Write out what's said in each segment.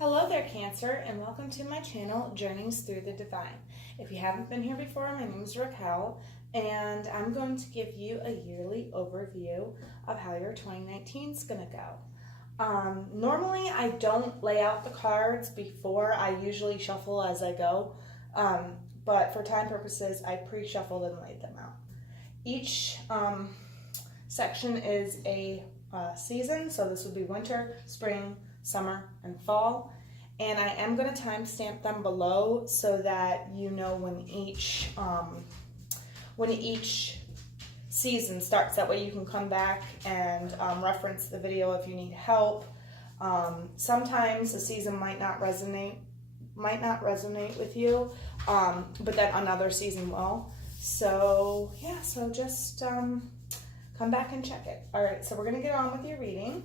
Hello there, Cancer, and welcome to my channel, Journeys Through the Divine. If you haven't been here before, my name is Racquel, and I'm going to give you a yearly overview of how your 2019 is going to go. Normally, I don't lay out the cards before. I usually shuffle as I go, but for time purposes, I pre-shuffled and laid them out. Each section is a season, so this would be winter, spring, summer, and fall. And I am going to timestamp them below so that you know when each season starts. That way you can come back and reference the video if you need help. Sometimes a season might not resonate with you, but then another season will. So yeah, so just come back and check it. All right, so we're going to get on with your reading.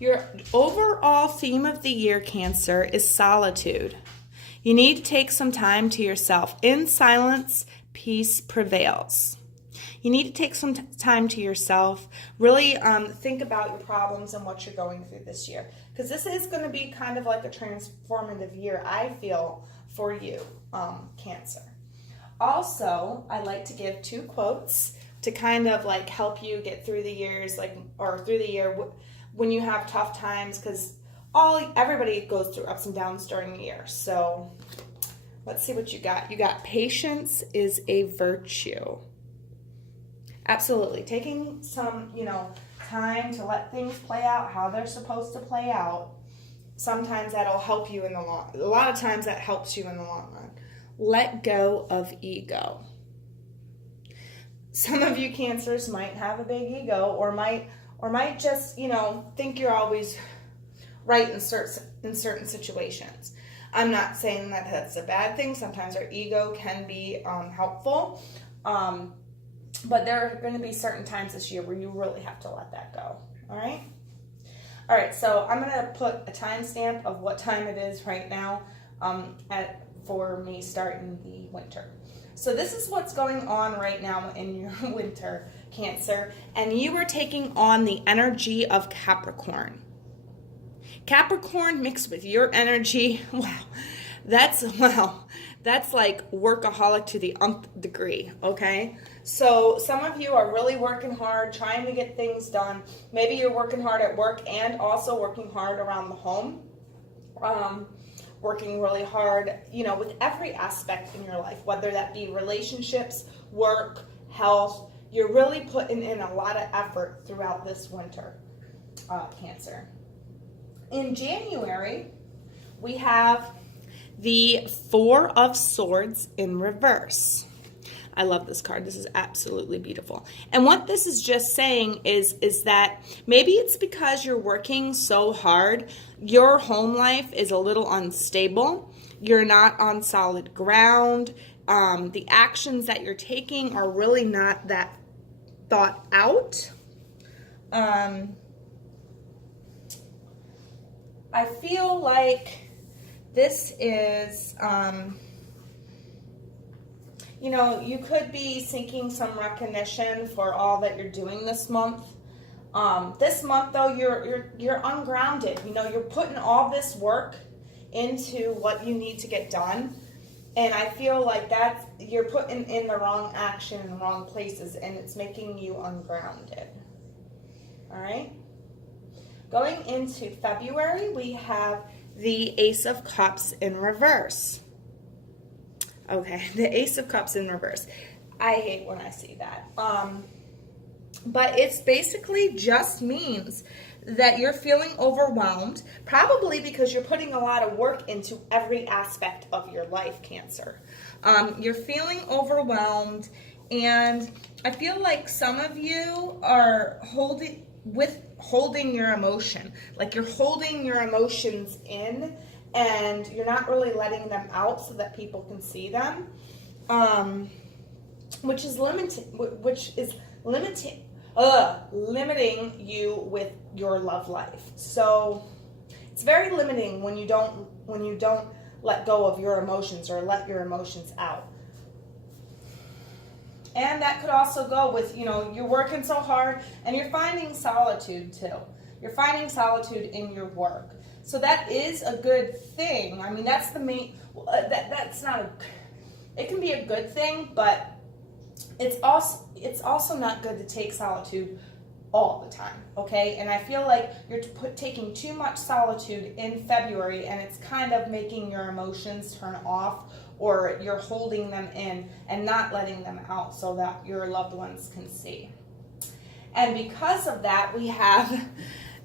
Your overall theme of the year, Cancer, is solitude. You need to take some time to yourself. In silence, peace prevails. You need to take some time to yourself. Really think about your problems and what you're going through this year. Because this is going to be kind of like a transformative year, I feel, for you, Cancer. Also, I like to give 2 quotes to kind of like help you get through the years, or through the year when you have tough times, because everybody goes through ups and downs during the year. So let's see what you got. You got patience is a virtue. Absolutely. Taking some, time to let things play out how they're supposed to play out. Sometimes that'll help you a lot of times that helps you in the long run. Let go of ego. Some of you Cancers might have a big ego or might just, think you're always right in certain situations. I'm not saying that that's a bad thing. Sometimes our ego can be helpful. But there are going to be certain times this year where you really have to let that go. All right? All right, so I'm going to put a timestamp of what time it is right now for me starting the winter. So this is what's going on right now in your winter, Cancer, and you are taking on the energy of Capricorn. Capricorn mixed with your energy, that's like workaholic to the nth degree, okay? So some of you are really working hard, trying to get things done. Maybe you're working hard at work and also working hard around the home. Working really hard, with every aspect in your life, whether that be relationships, work, health. You're really putting in a lot of effort throughout this winter, Cancer. In January, we have the 4 of Swords in reverse. I love this card. This is absolutely beautiful. And what this is just saying is that maybe it's because you're working so hard, your home life is a little unstable. You're not on solid ground. The actions that you're taking are really not that thought out. I feel like this is... you could be seeking some recognition for all that you're doing this month. This month, though, you're ungrounded. You're putting all this work into what you need to get done, and I feel like you're putting in the wrong action in the wrong places, and it's making you ungrounded. All right. Going into February, we have the Ace of Cups in reverse. Okay, the Ace of Cups in reverse. I hate when I see that. But it's basically just means that you're feeling overwhelmed, probably because you're putting a lot of work into every aspect of your life, Cancer. You're feeling overwhelmed, and I feel like some of you are holding your emotion. Like you're holding your emotions in, and you're not really letting them out so that people can see them, which is limiting you with your love life. So it's very limiting when you don't let go of your emotions or let your emotions out. And that could also go with, you're working so hard and you're finding solitude too. You're finding solitude in your work. So that is a good thing. I mean, that's the main, that's not a, it can be a good thing, but it's also not good to take solitude all the time, okay? And I feel like you're taking too much solitude in February, and it's kind of making your emotions turn off, or you're holding them in and not letting them out so that your loved ones can see. And because of that, we have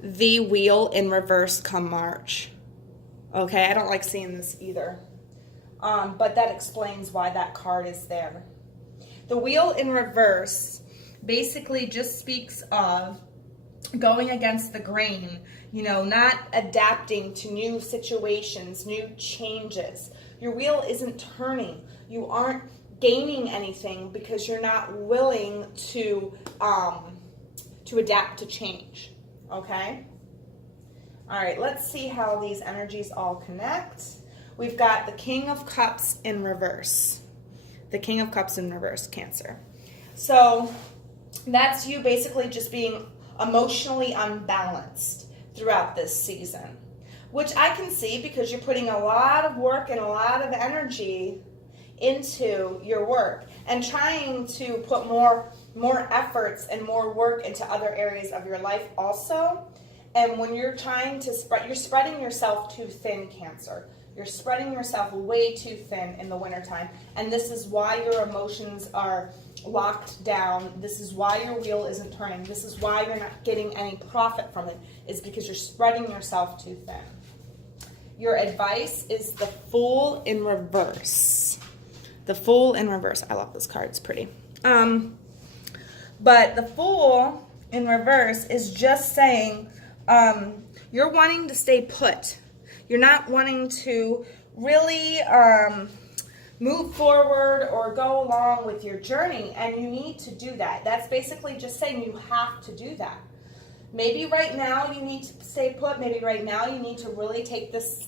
the wheel in reverse come March. Okay, I don't like seeing this either. But that explains why that card is there. The wheel in reverse basically just speaks of going against the grain, you know, not adapting to new situations, new changes. Your wheel isn't turning. You aren't gaining anything because you're not willing to adapt to change, okay? All right, let's see how these energies all connect. We've got the King of Cups in reverse. The King of Cups in reverse, Cancer. So that's you basically just being emotionally unbalanced throughout this season, which I can see because you're putting a lot of work and a lot of energy into your work and trying to put more efforts and more work into other areas of your life also. And when you're trying to you're spreading yourself too thin, Cancer. You're spreading yourself way too thin in the wintertime. And this is why your emotions are locked down. This is why your wheel isn't turning. This is why you're not getting any profit from it, is because you're spreading yourself too thin. Your advice is the Fool in reverse. The Fool in reverse. I love this card. It's pretty. But the Fool in reverse is just saying you're wanting to stay put. You're not wanting to really move forward or go along with your journey, and you need to do that. That's basically just saying you have to do that. Maybe right now you need to stay put. Maybe right now you need to really take this.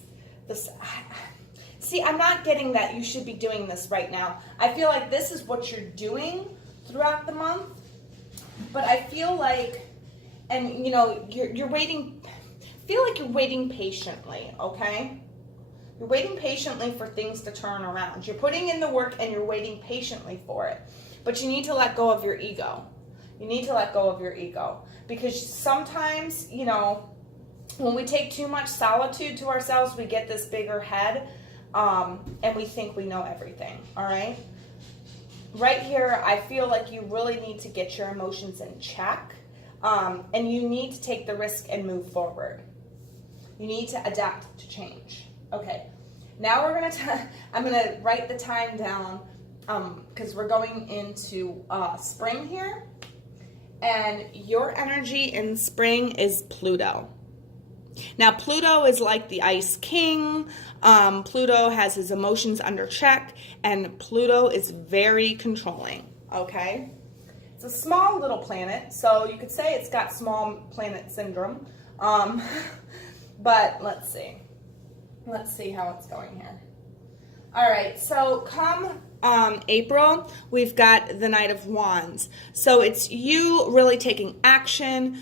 See, I'm not getting that you should be doing this right now. I feel like this is what you're doing throughout the month, but I feel like, and you know, you're waiting. Feel like you're waiting patiently, okay? You're waiting patiently for things to turn around. You're putting in the work and you're waiting patiently for it. But you need to let go of your ego. You need to let go of your ego. Because sometimes, you know, when we take too much solitude to ourselves, we get this bigger head, and we think we know everything, all right? Right here, I feel like you really need to get your emotions in check, and you need to take the risk and move forward. You need to adapt to change. Okay, now I'm gonna write the time down because we're going into spring here, and your energy in spring is Pluto. Now, Pluto is like the Ice King. Pluto has his emotions under check, and Pluto is very controlling, okay? It's a small little planet, so you could say it's got small planet syndrome. But let's see. Let's see how it's going here. All right, so come April, we've got the Knight of Wands. So it's you really taking action,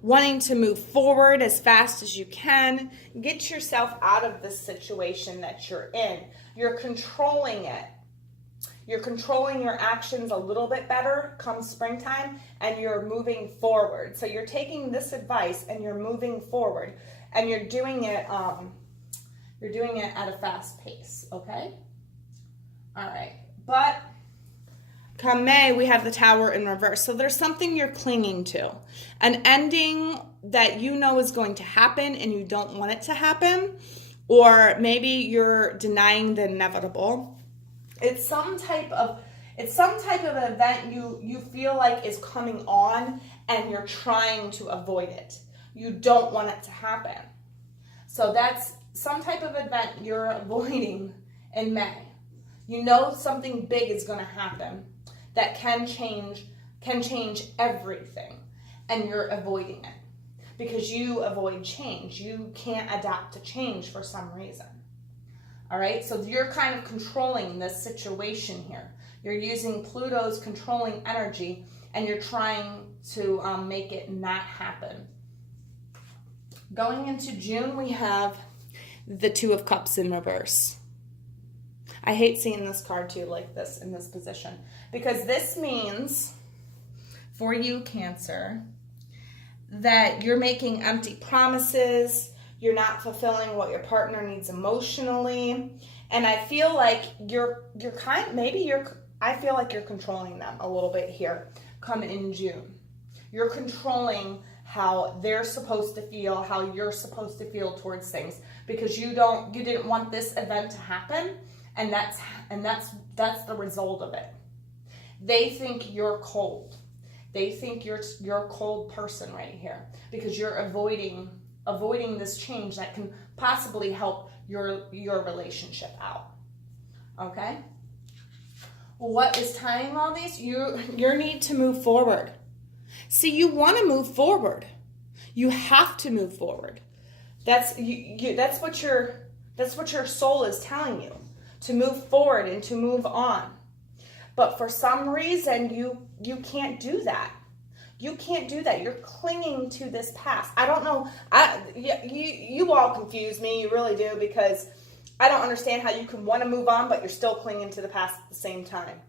wanting to move forward as fast as you can. Get yourself out of this situation that you're in. You're controlling it. You're controlling your actions a little bit better come springtime, and you're moving forward. So you're taking this advice and you're moving forward, and you're doing it at a fast pace, okay? All right, but come May, we have the Tower in reverse. So there's something you're clinging to, an ending that you know is going to happen and you don't want it to happen, or maybe you're denying the inevitable. It's some type of event you feel like is coming on, and you're trying to avoid it. You don't want it to happen. So that's some type of event you're avoiding in May. You know something big is going to happen that can change everything, and you're avoiding it because you avoid change. You can't adapt to change for some reason. All right, so you're kind of controlling this situation here. You're using Pluto's controlling energy, and you're trying to make it not happen. Going into June, we have the Two of Cups in reverse. I hate seeing this card too like this in this position, because this means for you, Cancer, that you're making empty promises, you're not fulfilling what your partner needs emotionally, and I feel like I feel like you're controlling them a little bit here come in June. You're controlling how they're supposed to feel, how you're supposed to feel towards things, because you didn't want this event to happen, and that's the result of it. They think you're cold. They think you're a cold person right here, because you're avoiding this change that can possibly help your relationship out. Okay? What is tying all these? Your need to move forward. See, you want to move forward. You have to move forward. That's what your soul is telling you, to move forward and to move on. But for some reason, you can't do that. You can't do that. You're clinging to this past. I don't know. You all confuse me. You really do, because I don't understand how you can want to move on, but you're still clinging to the past at the same time.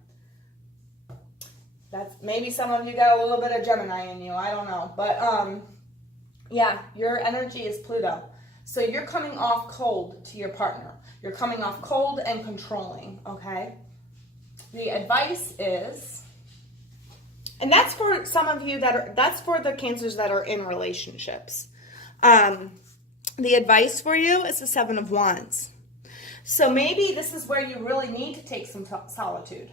That's maybe some of you got a little bit of Gemini in you. I don't know. But yeah, your energy is Pluto. So you're coming off cold to your partner. You're coming off cold and controlling, okay? The advice is, and that's for some of you that's for the Cancers that are in relationships. The advice for you is the Seven of Wands. So maybe this is where you really need to take some solitude.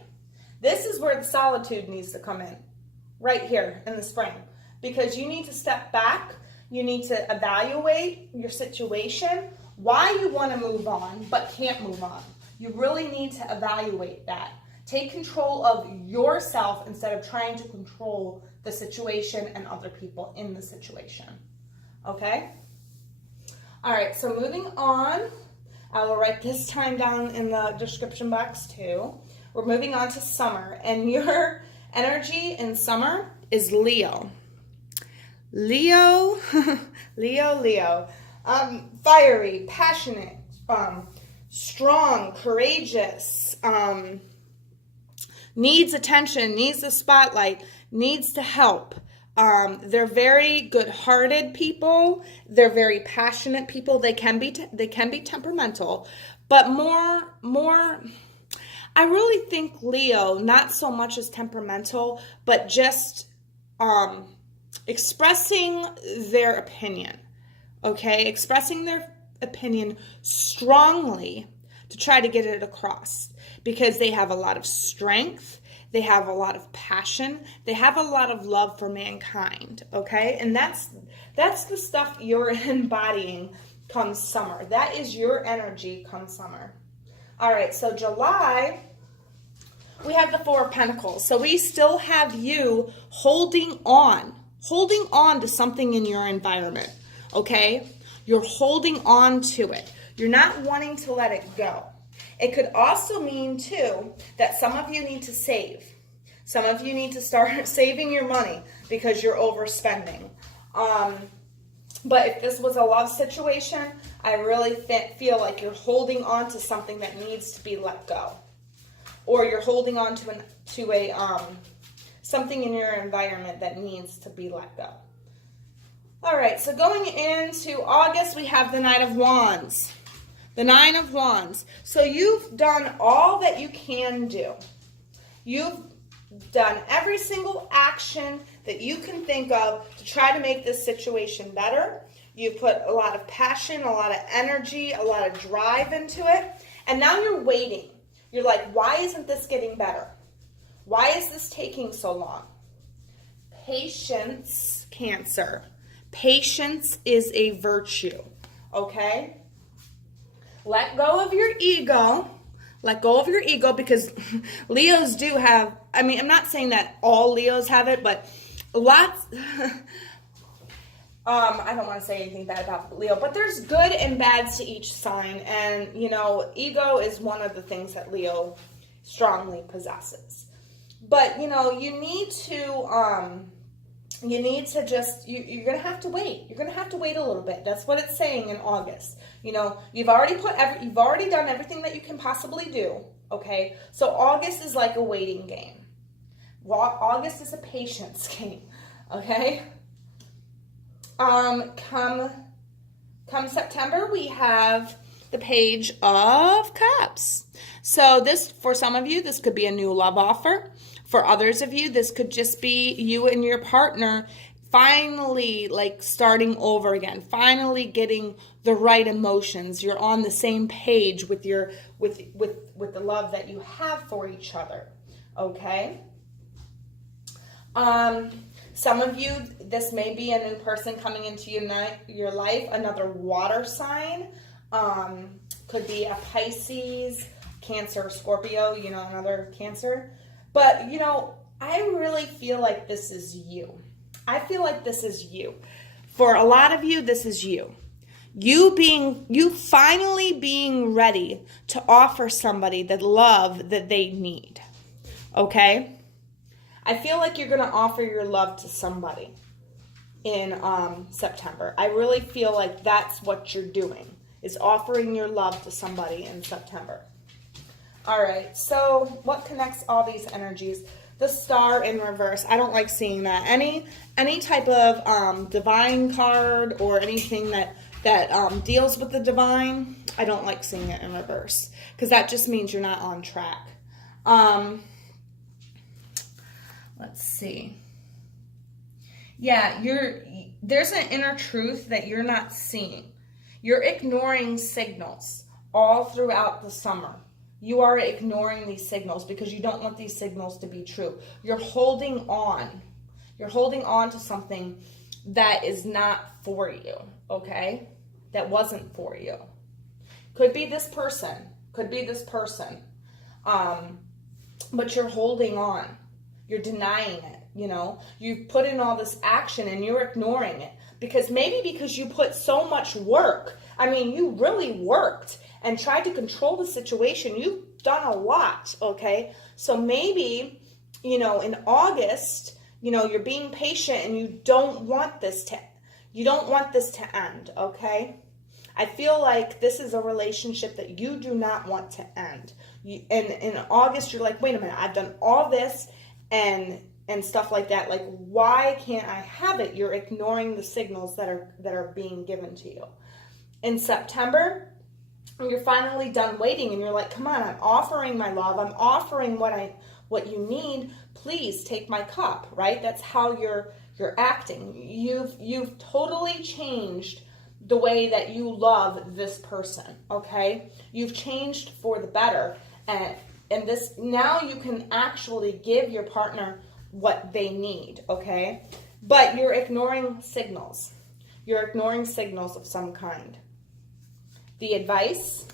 This is where the solitude needs to come in, right here in the spring, because you need to step back. You need to evaluate your situation, why you want to move on but can't move on. You really need to evaluate that. Take control of yourself instead of trying to control the situation and other people in the situation. Okay? All right, so moving on. I will write this time down in the description box too. We're moving on to summer, and your energy in summer is Leo. Leo. Fiery, passionate, strong, courageous, needs attention, needs the spotlight, needs to help. They're very good-hearted people. They're very passionate people. They can be temperamental, but more. I really think Leo, not so much as temperamental, but just expressing their opinion. Okay, expressing their opinion strongly to try to get it across, because they have a lot of strength, they have a lot of passion, they have a lot of love for mankind, okay? And that's the stuff you're embodying come summer. That is your energy come summer. All right, so July, we have the Four of Pentacles. So we still have you holding on to something in your environment, okay? You're holding on to it. You're not wanting to let it go. It could also mean, too, that some of you need to save. Some of you need to start saving your money because you're overspending. But if this was a love situation, I really feel like you're holding on to something that needs to be let go. Or you're holding on to something in your environment that needs to be let go. All right, so going into August, we have the Knight of Wands. The Nine of Wands. So you've done all that you can do. You've done every single action that you can think of to try to make this situation better. You've put a lot of passion, a lot of energy, a lot of drive into it. And now you're waiting. You're like, why isn't this getting better? Why is this taking so long? Patience, Cancer. Patience is a virtue, okay? Let go of your ego. Let go of your ego, because Leos do have, I mean, I'm not saying that all Leos have it, but lots, I don't want to say anything bad about Leo, but there's good and bads to each sign. And, you know, ego is one of the things that Leo strongly possesses. But, you know, you need to you need to just, you're going to have to wait. You're going to have to wait a little bit. That's what it's saying in August. You know, you've already done everything that you can possibly do. Okay. So August is like a waiting game. August is a patience game. Okay. Come September, we have the Page of Cups. So this, for some of you, this could be a new love offer. For others of you, this could just be you and your partner finally like starting over again, finally getting the right emotions. You're on the same page with your with the love that you have for each other. Okay? Some of you, this may be a new person coming into your life, another water sign. Could be a Pisces, Cancer, Scorpio, you know, another Cancer. But, you know, I really feel like this is you. I feel like this is you. For a lot of you, this is you. You finally being ready to offer somebody the love that they need. Okay? I feel like you're going to offer your love to somebody in September. I really feel like that's what you're doing, is offering your love to somebody in September. All right, so what connects all these energies? The Star in reverse. I don't like seeing that. Any type of divine card or anything that deals with the divine, I don't like seeing it in reverse, because that just means you're not on track. Let's see. Yeah, there's an inner truth that you're not seeing. You're ignoring signals all throughout the summer. You are ignoring these signals because you don't want these signals to be true. You're holding on. You're holding on to something that is not for you, okay? That wasn't for you. Could be this person. Could be this person. But you're holding on. You're denying it, you know? You've put in all this action and you're ignoring it. Because you put so much work. I mean, you really worked and tried to control the situation. You've done a lot, okay? So maybe, you know, in August, you know, you're being patient and you don't want this to end, okay? I feel like this is a relationship that you do not want to end. And in August, you're like, wait a minute, I've done all this and stuff like that. Like, why can't I have it? You're ignoring the signals that are being given to you. In September, you're finally done waiting and you're like, come on, I'm offering my love. I'm offering what you need. Please take my cup, right? That's how you're acting. You've totally changed the way that you love this person, okay? You've changed for the better. And this, now you can actually give your partner what they need, okay? But you're ignoring signals. You're ignoring signals of some kind. The advice,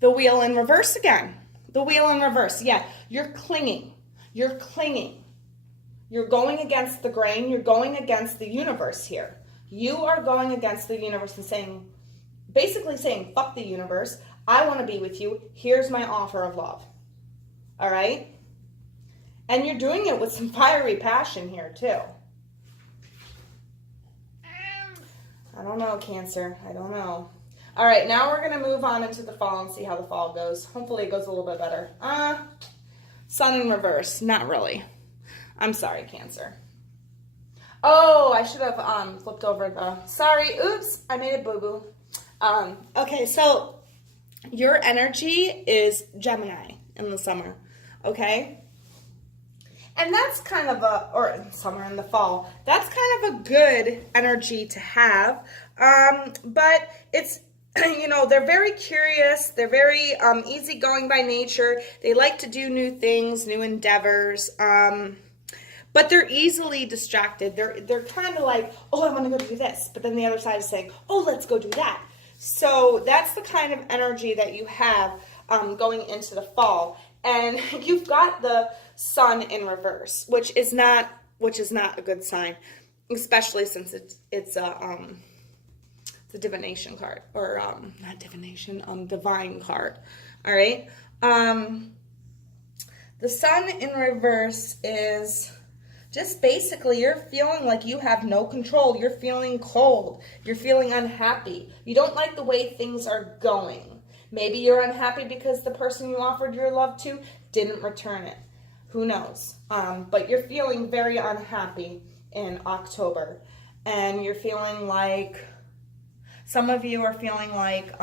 the wheel in reverse again. The wheel in reverse, yeah. You're clinging. You're clinging. You're going against the grain. You're going against the universe here. You are going against the universe and basically saying, fuck the universe. I want to be with you. Here's my offer of love. All right? And you're doing it with some fiery passion here, too. I don't know, Cancer. I don't know. All right, now we're going to move on into the fall and see how the fall goes. Hopefully it goes a little bit better. Sun in reverse. Not really. I'm sorry, Cancer. Oh, I should have flipped over the... Sorry. Oops. I made a boo-boo. Okay, so your energy is Gemini in the summer. Okay? And that's kind of or summer in the fall, that's kind of a good energy to have. But it's, you know, they're very curious. They're very easygoing by nature. They like to do new things, new endeavors. But they're easily distracted. They're kind of like, oh, I want to go do this. But then the other side is saying, oh, let's go do that. So that's the kind of energy that you have going into the fall. And you've got the sun in reverse, which is not a good sign, especially since it's a divination card, or not divination, divine card. All right. The sun in reverse is Just basically, you're feeling like you have no control. You're feeling cold. You're feeling unhappy. You don't like the way things are going. Maybe you're unhappy because the person you offered your love to didn't return it. Who knows? But you're feeling very unhappy in October. And you're feeling like, some of you are feeling like,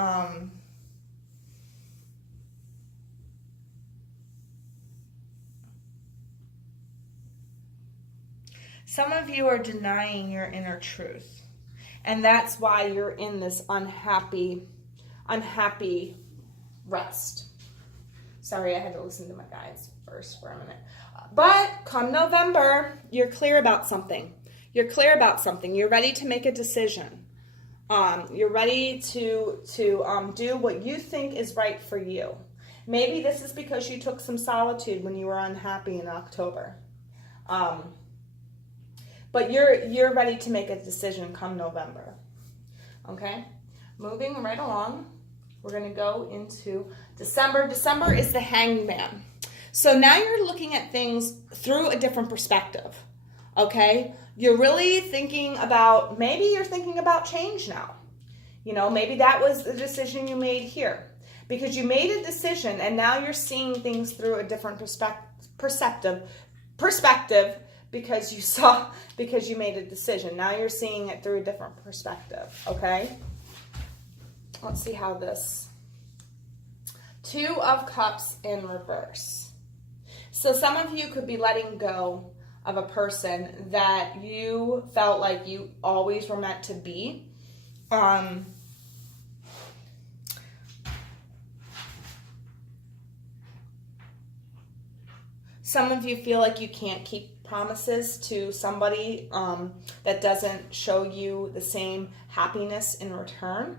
some of you are denying your inner truth. And that's why you're in this unhappy rest. Sorry, I had to listen to my guides first for a minute. But come November, you're clear about something. You're clear about something. You're ready to make a decision. You're ready to do what you think is right for you. Maybe this is because you took some solitude when you were unhappy in October. But you're ready to make a decision come November. Okay? Moving right along, we're going to go into December. December is the Hangman. So now you're looking at things through a different perspective. Okay? You're really thinking about, maybe you're thinking about change now. You know, maybe that was the decision you made here. Because you made a decision and now you're seeing things through a different perspective because you made a decision. Now you're seeing it through a different perspective, okay? Let's see how this. 2 of Cups in reverse. So some of you could be letting go of a person that you felt like you always were meant to be. Some of you feel like you can't keep promises to somebody that doesn't show you the same happiness in return.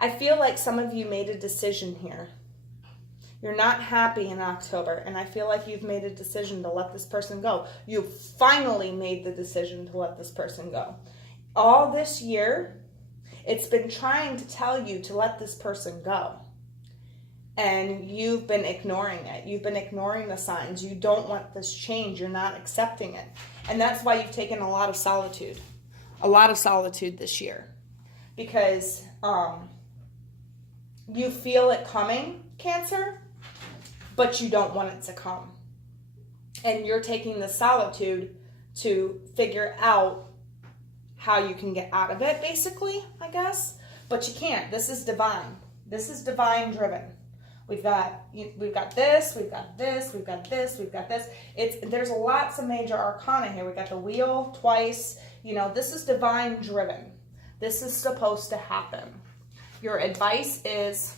I feel like some of you made a decision here. You're not happy in October, and I feel like you've made a decision to let this person go. You finally made the decision to let this person go. All this year, it's been trying to tell you to let this person go. And you've been ignoring it. You've been ignoring the signs. You don't want this change. You're not accepting it. And that's why you've taken a lot of solitude. A lot of solitude this year. Because you feel it coming, Cancer, but you don't want it to come. And you're taking the solitude to figure out how you can get out of it, basically, I guess. But you can't. This is divine. This is divine driven. We've got this, we've got this, we've got this, we've got this. There's lots of major arcana here. We got the wheel twice. You know, this is divine driven. This is supposed to happen. Your advice is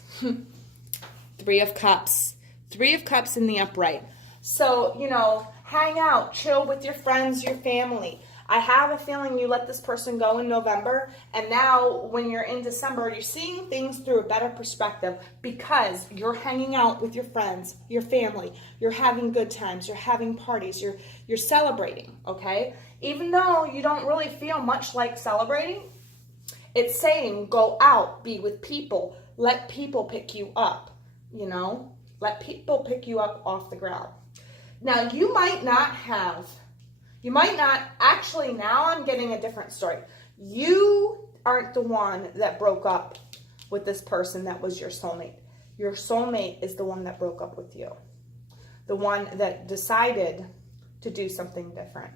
3 of Cups. 3 of Cups in the upright. So, you know, hang out, chill with your friends, your family. I have a feeling you let this person go in November, and now when you're in December, you're seeing things through a better perspective because you're hanging out with your friends, your family, you're having good times, you're having parties, you're celebrating, okay? Even though you don't really feel much like celebrating, it's saying go out, be with people, let people pick you up, you know? Let people pick you up off the ground. Now, you might not, actually, now I'm getting a different story. You aren't the one that broke up with this person that was your soulmate. Your soulmate is the one that broke up with you. The one that decided to do something different.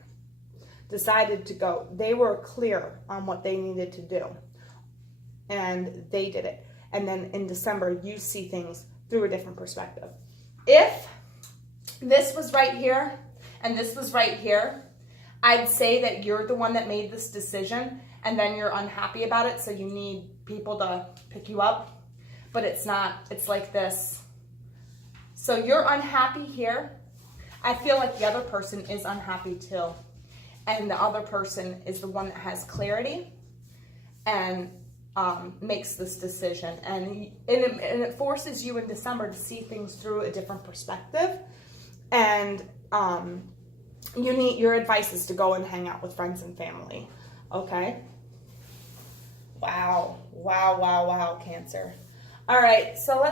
Decided to go. They were clear on what they needed to do. And they did it. And then in December, you see things through a different perspective. If this was right here and this was right here, I'd say that you're the one that made this decision and then you're unhappy about it, so you need people to pick you up. But it's not. It's like this. So you're unhappy here. I feel like the other person is unhappy too. And the other person is the one that has clarity and makes this decision. And it forces you in December to see things through a different perspective. And your advice is to go and hang out with friends and family. Okay? Wow. Wow, wow, wow, Cancer. All right, so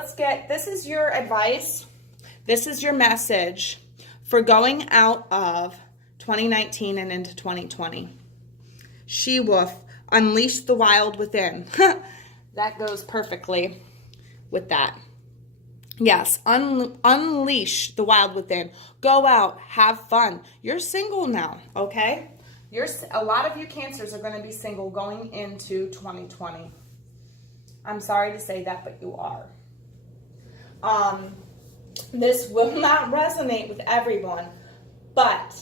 this is your advice. This is your message for going out of 2019 and into 2020. She-wolf, unleash the wild within. That goes perfectly with that. Yes, unleash the wild within. Go out, have fun. You're single now, okay? A lot of you Cancers are going to be single going into 2020. I'm sorry to say that, but you are. This will not resonate with everyone, but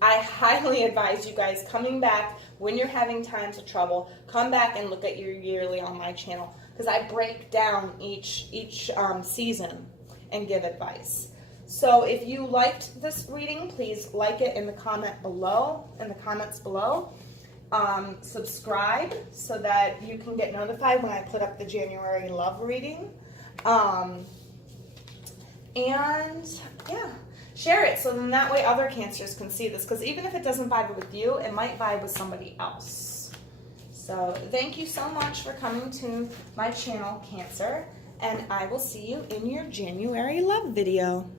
I highly advise you guys coming back when you're having times of trouble. Come back and look at your yearly on my channel, because I break down each season and give advice. So if you liked this reading, please like it in the comments below. Subscribe so that you can get notified when I put up the January love reading. And yeah, share it so then that way other Cancers can see this, because even if it doesn't vibe with you, it might vibe with somebody else. So thank you so much for coming to my channel, Cancer, and I will see you in your January love video.